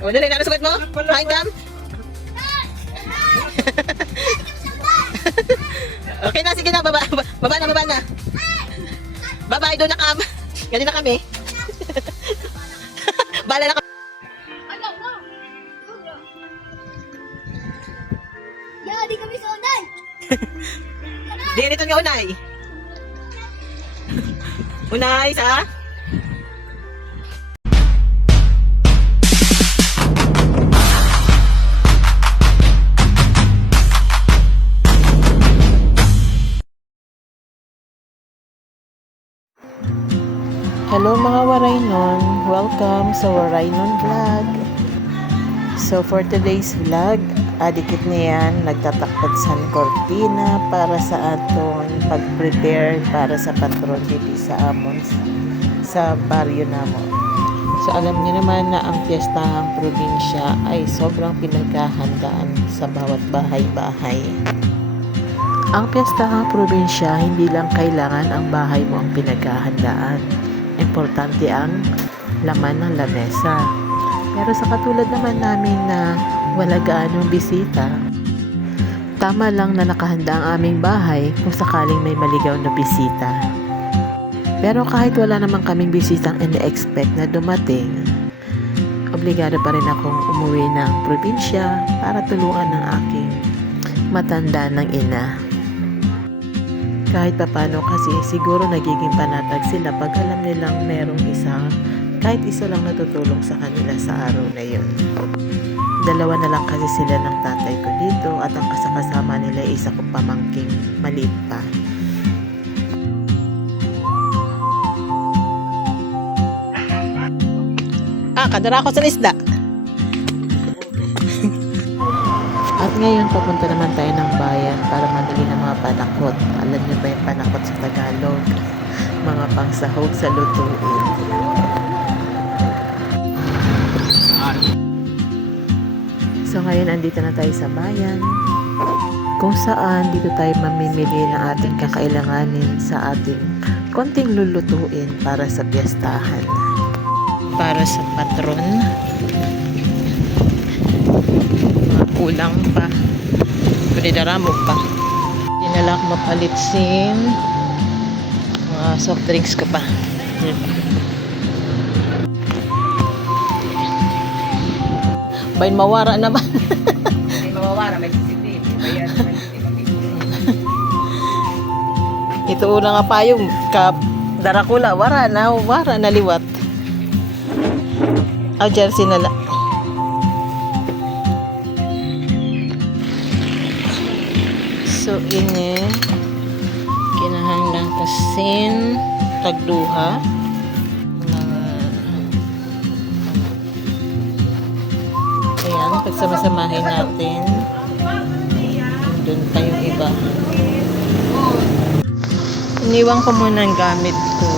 O, dali, ano sagot mo? Hi, Cam? Okay na, sige na, baba na, baba na. Bye-bye, doon na, Cam. Ganun na kami. Bala na kami. Ya, di kami sa unay. Di, nito nga unay. Unay, sa? Hello mga Waraynon! Welcome sa Waraynon Vlog! So for today's vlog, adikit niyan nagtatakot sa kortina para sa aton pag-prepare para sa patron dito sa amon sa baryo namo. So alam niyo naman na ang piyestahang probinsya ay sobrang pinaghahandaan sa bawat bahay-bahay. Ang piyestahang probinsya, hindi lang kailangan ang bahay mo ang pinaghahandaan. Importante ang laman ng lamesa. Pero sa katulad naman namin na wala gaanong bisita, tama lang na nakahanda ang aming bahay kung sakaling may maligaw na bisita. Pero kahit wala naman kaming bisitang ina-expect na dumating, obligado pa rin akong umuwi ng probinsya para tulungan ng aking matanda ng ina. Kahit papano kasi siguro nagiging panatag sila pag alam nilang merong kahit isa lang natutulong sa kanila sa araw na yun. Dalawa na lang kasi sila ng tatay ko dito at ang kasama nila ay isa kong pamangking maliit pa. Kadara ako sa isda. At ngayon, papunta naman tayo ng bayan para mabili ng mga panakot. Alam niyo ba yung panakot sa Tagalog? Mga pangsahog sa lutuin. So ngayon, andito na tayo sa bayan. Kung saan, dito tayo mamimili ng ating kakailanganin sa ating konting lulutuin para sa piyestahan. Para sa patron. Kulang pa. Kundi daramo pa. Dinala ko mapalitsin. Mga soft drinks ko pa. Bain mawara naman. May mawawara, may CCTV. Ito una nga pa yung darakula. Wara na liwat. Jersey na lang. So ini kinahanglan kasin tagduha ayan, pagsama-samahin natin. Doon pa yung iba. Iniwan ko muna ang gamit ko.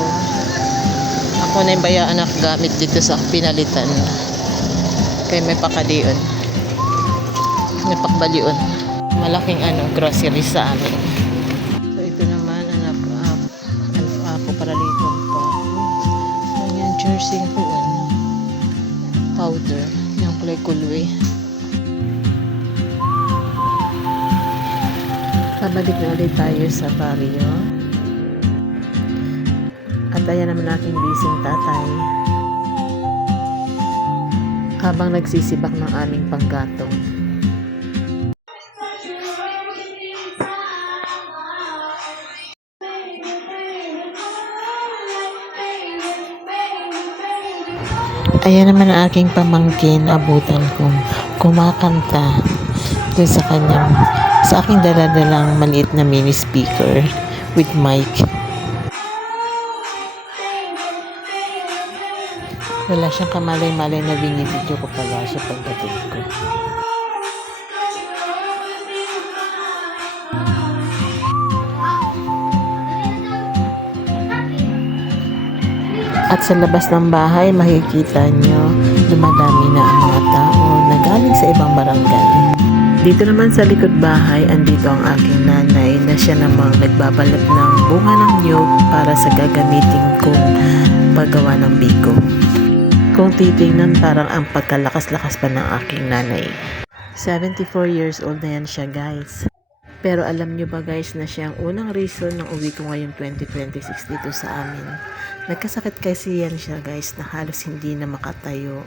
Ako na yung bayaan ako gamit dito sa pinalitan. Kaya may pakalion. May pakbalion. Malaking grocery sa amin. So ito naman ako paraliton pa. So yung jersey ko powder, yung kulay kulwe. Pabalik na ulit tayo sa baryo. At ayan naman aking bising tatay. Habang nagsisibak ng aming panggatong. Ayan naman ang aking pamangkin, abutan kong kumakanta doon sa aking daladalang maliit na mini speaker with mic. Wala siyang kamalay-malay na binibidyo ko pala siya pagdating ko. At sa labas ng bahay, makikita nyo, dumadami na ang mga tao na galing sa ibang barangay. Dito naman sa likod bahay, andito ang aking nanay na siya namang nagbabalot ng bunga ng niyog para sa gagamitin kong paggawa ng biko. Kung titingnan, parang ang pagkalakas-lakas pa ng aking nanay. 74 years old na yan siya, guys. Pero alam nyo ba guys na siya ang unang reason ng uwi ko ngayong 2026 dito sa amin. Nagkasakit kasi yan siya guys na halos hindi na makatayo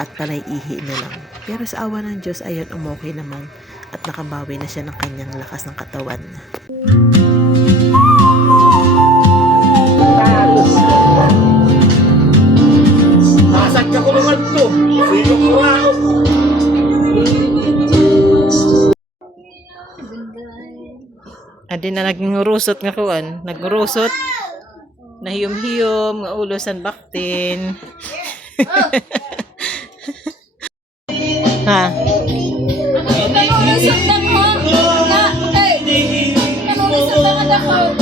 at panay ihi na lang. Pero sa awa ng Diyos, ayun, umokay naman at nakabawi na siya ng kanyang lakas ng katawan. Masak ka ko naman to. Sino ko ako? Adi na nagngurusot nga kuan, nagngurusot. Nahiyom-hiyom, nga ulo san baktin. Ha? Nanulisot lang mo. Nanulisot lang ako.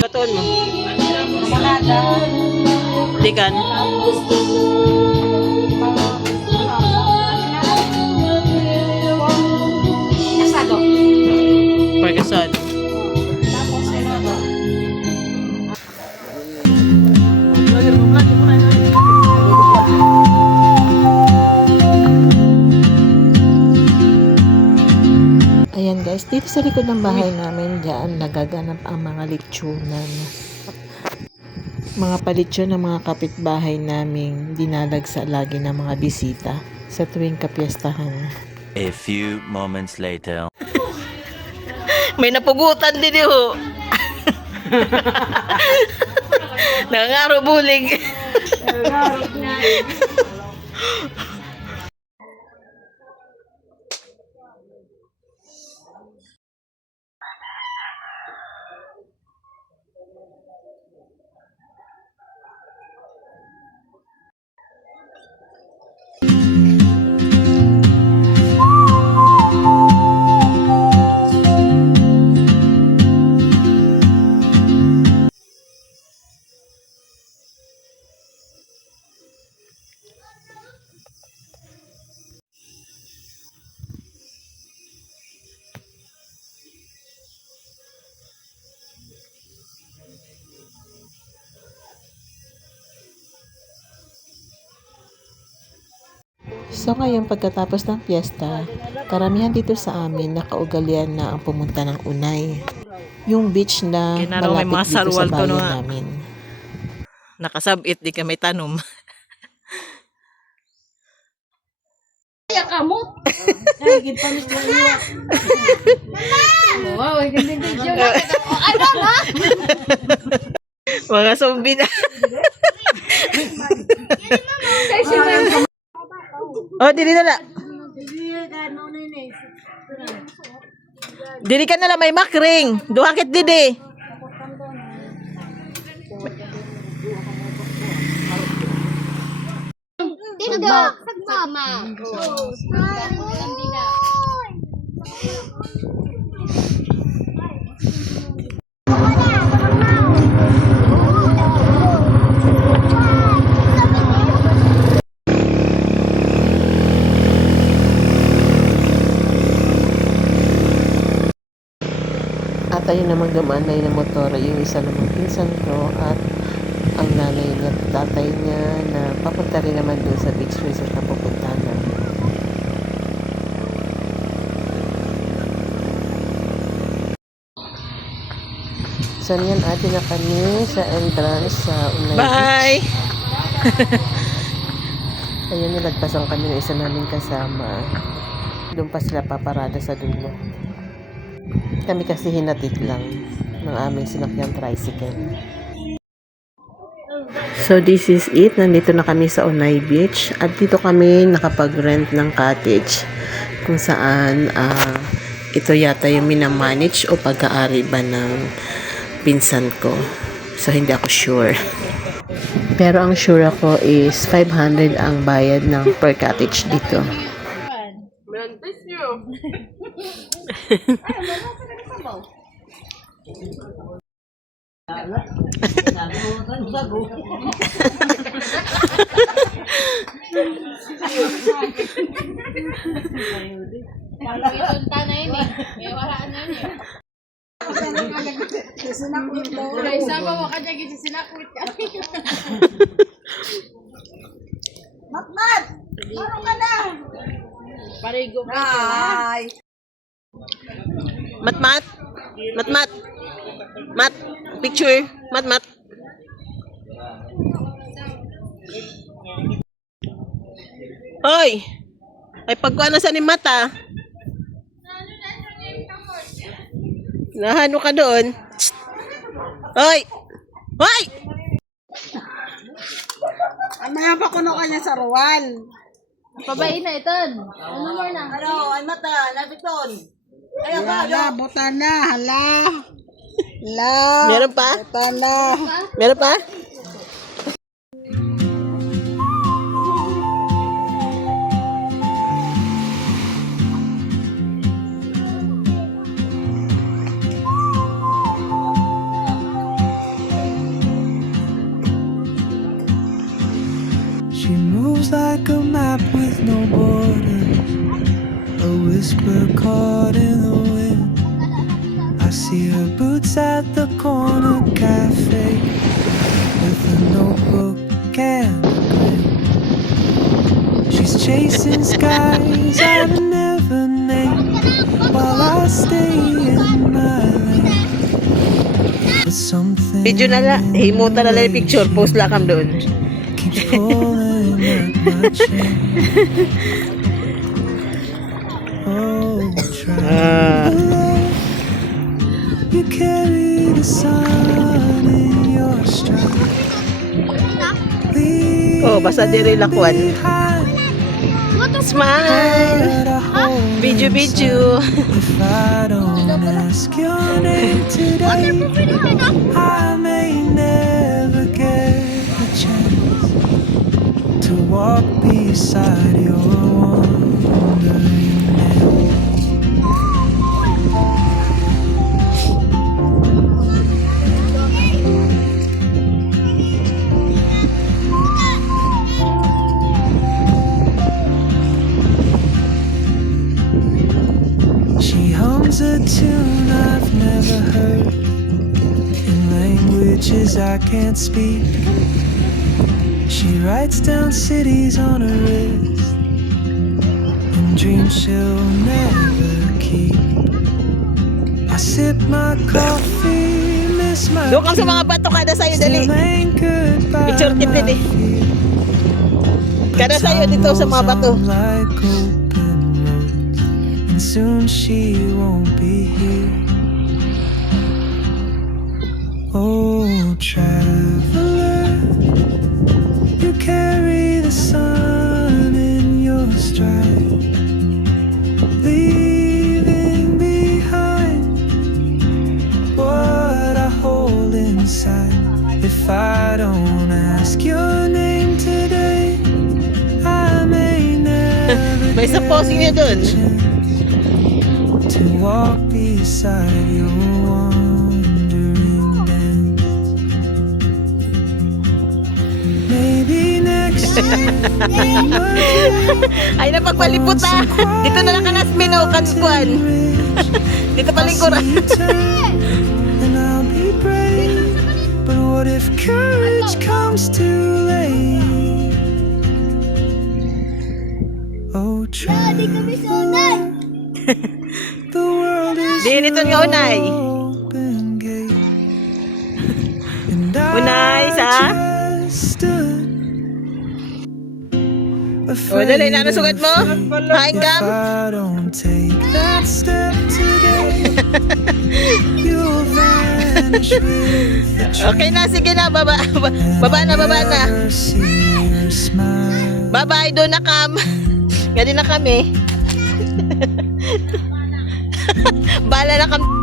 Batuon mo. Dikan. Pergasad. Ayan guys, dito sa likod ng bahay namin, diyan nagaganap ang mga litsunan. Mga palitsyon ng mga kapitbahay naming dinalagsa lagi ng mga bisita sa tuwing kapiestahan. A few moments later. May napugutan din ho. Nangaro bulig. So ngayon pagkatapos ng piyesta, karamihan dito sa amin nakaugalian na ang pumunta ng Unay. Yung beach na Kinaraw may malapit mga dito sa sarwal ko bayan no nga. namin. Nakasabit di ka may tanom. Kaya kamot. Wow, ganda video na. Ano na? Mga zombie na. Oh, dili na la. Dili ka na lang may makring. Duhakit didi. Dito. Mama. Sandila. At ayun naman dumaan na yung motor, yung isa namang pinsan ko at ang nanay niya, tatay niya na papunta rin naman dun sa beach resort na pupunta namin. So yan ate na kami sa entrance sa Unay Beach. Bye. Ayun, nilagpasan kami ng isa namin kasama. Doon pa sila paparada sa dulo. Kami kasi hinatid lang ng aming sinakyang tricycle. So this is it. Nandito na kami sa Onay Beach. At dito kami nakapag-rent ng cottage. Kung saan ito yata yung minamanage o pag-aari ba ng pinsan ko. So hindi ako sure. Pero ang sure ako is 500 ang bayad ng per cottage dito. Itunta na yun eh. May waraan na yun eh. Ay, sama mo ka dyan kasi sinakot ka. Matmat! Marunong ka na! Parigo ka. Ay! Matmat! Matmat! Mat! Picture! Matmat! Hoy! Ay pagkuha na sa ni Mata. Nahano ka doon? Hoy! Hoy! Ang mga pakuno ka niya sa ruwan. Pabain na iton. Ano more na? Ano? Ay mata, labiton. Ay hala, buta na, hala. Hala. Meron pa? Buta na. Meron pa? She moves like a map with no border, a whisper caught in the wind. I see her boots at the corner cafe with a notebook and a grin. She's chasing skies I've never named while I stay in my lane. But something Video na lang. Himuta na lang yung picture. Post lang kam doon. keeps pulling at my chain. Oh, travel, you carry the sun in your stride. Oh, basta diri lakwan. Behind, Smile! but I hold Video, inside. video. If I don't ask your name today, I may never get the chance to walk beside your wandering man. She hums a tune I've never heard in languages I can't speak. She writes down cities on her wrist and dreams she'll never keep. I sip my coffee, miss my Doon ka sa mga bato. Kada sa'yo, dali. still anchored by Picture kit my din eh. fear. Kada sa'yo dito sa mga bato. Time rolls on like open roads, and soon she won't be here. Oh, traveler, you carry the sun in your stride, leaving behind what I hold inside. If I don't ask your name today, I may never May isa posing niya get dun. the chance to walk beside your wandering dance. Maybe next year Ay, napagpalipot ah. Dito na lang ka na, Smino, kankuan. Dito palingkuran. and I'll be brave. But what if courage comes too late? Oh, traveler, the world is Di, dito nga, Unay. open gate. And Unay, I sa? just stood O, dali na, ano sugat mo? High If cam? I don't take that step today, you'll vanish with the Okay na, sige na, baba na. never see your smile. Bye-bye, doon na cam. Ganun na kami. Bala na kami.